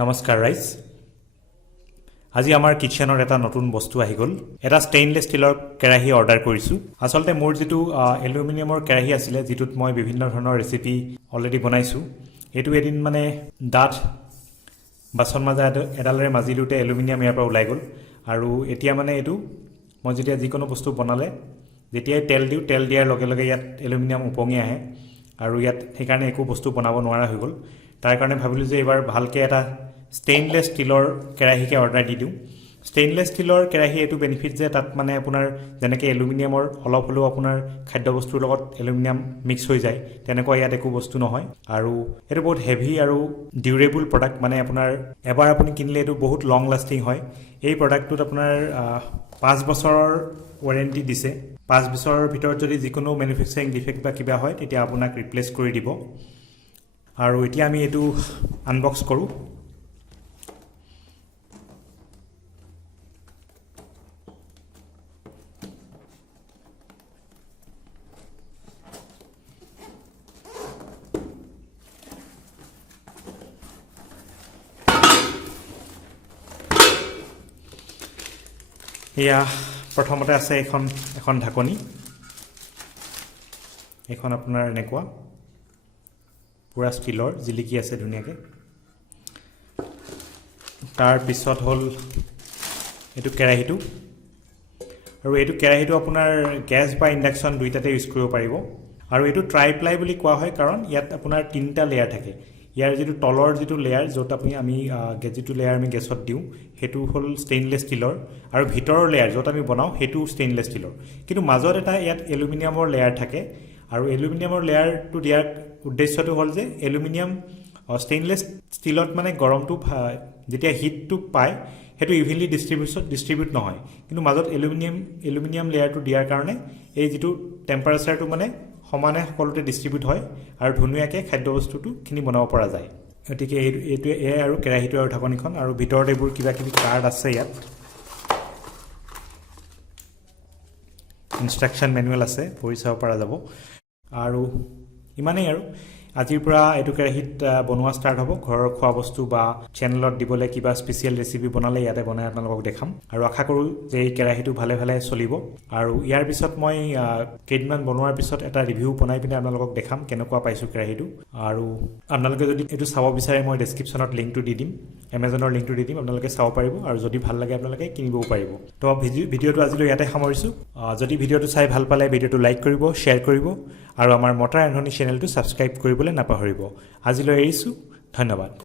নমস্কাৰ ৰাইজ আজি আমাৰ কিচেনৰ এটা নতুন বস্তু আহি গ'ল এটা ষ্টেইনলেছ ষ্টিলৰ কেৰাহী অৰ্ডাৰ কৰিছো আসলতে মোৰ যেটো এলুমিনিয়ামৰ কেৰাহী আছিল যেটোত মই বিভিন্ন ধৰণৰ ৰেচিপি অলৰেডি বনাইছো এটো এদিন মানে ডাঠ বাসন মাজা এডালৰে মাজিলুতে এলুমিনিয়াম ইয়াৰ পৰা ওলাই গ'ল আৰু এতিয়া মানে এটো মই যেতিয়া যিকোনো বস্তু বনালে যেতিয়া তেল দিয়াৰ লগে লগে ইয়াত এলুমিনিয়াম উপঙি আহে আৰু ইয়াত সেইকাৰণে একো বস্তু বনাব নোৱাৰা হৈ গ'ল তাৰ কাৰণে ভাবিলো যে এবাৰ ভালকে এটা ষ্টেইনলেছ ষ্টিলৰ কেৰাহীকে অৰ্ডাৰ দি দিও ষ্টেইনলেছ ষ্টিলৰ কেৰাহী এটো বেনিফিট যে তাত মানে আপোনাৰ যেনেকৈ এলুমিনিয়ামৰ অলপ হলো আপোনাৰ খাদ্যবস্তুৰ লগত এলুমিনিয়াম মিক্স হৈ যায় তেনেকৈ ইয়াত একো বস্তু নহয় আৰু এটো বহুত হেভি আৰু ডিউৰেবল প্ৰডাক্ট মানে আপোনাৰ এবাৰ আপুনি কিনিলে এটো বহুত লং লাষ্টিং হয় এই প্ৰডাক্টটোত আপোনাৰ 5 বছৰৰ ওয়াৰেন্টি দিছে 5 বছৰৰ ভিতৰত যদি যিকোনো ম্যানুফ্যাকচাৰিং ডিফেক্ট বা কিবা হয় তেতিয়া আপোনাক ৰিপ্লেস কৰি দিব আৰু এতিয়া আমি এটো আনবক্স কৰো ইয়া প্ৰথমতে আছে এখন ঢাকনি এখন আপোনাৰ নেকুৱা পুৰা ষ্টিলৰ জিলিকি আছে ধুনিয়াকে তাৰ পিছত হল এটো কেৰাহীটো আৰু এটো কেৰাহীটো আপোনাৰ গ্যাস বা ইন্ডাকশন দুইটাতে ইউজ কৰিব পাৰিব আৰু এটো ট্ৰাইপ্লাই বুলি কোৱা হয় কাৰণ ইয়াত আপোনাৰ তিনটা লেয়াৰ থাকে ইয়াৰ যেটো তলৰ যেটো লেয়াৰ যত আমি গেজিটো লেয়াৰ আমি গেছত দিও হেতু হল ষ্টেইনলেছ ষ্টিলৰ আৰু ভিতৰৰ লেয়াৰ যত আমি বনাও হেতু ষ্টেইনলেছ ষ্টিলৰ কিন্তু মাজত এটা ইয়াত এলুমিনিয়ামৰ লেয়াৰ থাকে আৰু এলুমিনিয়ামৰ লেয়াৰটো দিয়াৰ উদ্দেশ্যটো হল যে এলুমিনিয়াম ষ্টেইনলেছ ষ্টিলত মানে গৰমটো যেতিয়া হিটটো পায় হেতু ইভিনলি ডিস্ট্ৰিবিউট নহয় কিন্তু মাজত এলুমিনিয়াম লেয়াৰটো দিয়াৰ কাৰণে এই যেটো টেম্পাৰেচাৰটো মানে সমানে সকলোতে ডিস্ট্ৰিবিউট হয় আৰু ধুনিয়াকে খাদ্যবস্তুটো খিনি বনাব পৰা যায় গতিকে এইটো আৰু কেৰাহীটো আৰু ঢাকনিখন আৰু ভিতৰত এইবোৰ কিবা কিবি কাৰ্ড আছে ইয়াত ইনষ্ট্ৰাকচন মেনুৱেল আছে পঢ়ি চাব পৰা যাব আৰু ইমানেই আৰু আজিৰ পৰা এটো কেৰাহীত বনোৱা ষ্টাৰ্ট হ'ব ঘৰৰ খোৱা বস্তু বা চেনেলত দিবলৈ কিবা স্পেশাল ৰেচিপি বনালে ইয়াতে বনাই আপোনালোকক দেখাম আৰু আশা কৰো যে এই কেৰাহীটো ভালে ভালে চলিব আৰু ইয়াৰ পিছত মই কেইদিনমান বনোৱাৰ পিছত এটা ৰিভিউ বনাই পিনে আপোনালোকক দেখাম কেনেকুৱা পাইছো কেৰাহীটো আৰু আপোনালোকে যদি এটো চাব বিচাৰে মই ডেসক্ৰিপচনত লিংকটো দি দিম Amazonৰ লিংকটো দি দিম আপোনালোকে চাব পাৰিব আৰু যদি ভাল লাগে আপোনালোকে কিনিবও পাৰিব তো ভিডিওটো আজিলৈ ইয়াতে সামৰিছো যদি ভিডিওটো চাই ভাল পালে ভিডিওটো লাইক কৰিব শেয়াৰ কৰিব আৰু আমাৰ মটা ৰান্ধনি চেনেলটো সাবস্ক্ৰাইব কৰিবলৈ নাপাহৰিব আজিলৈ এৰিছো ধন্যবাদ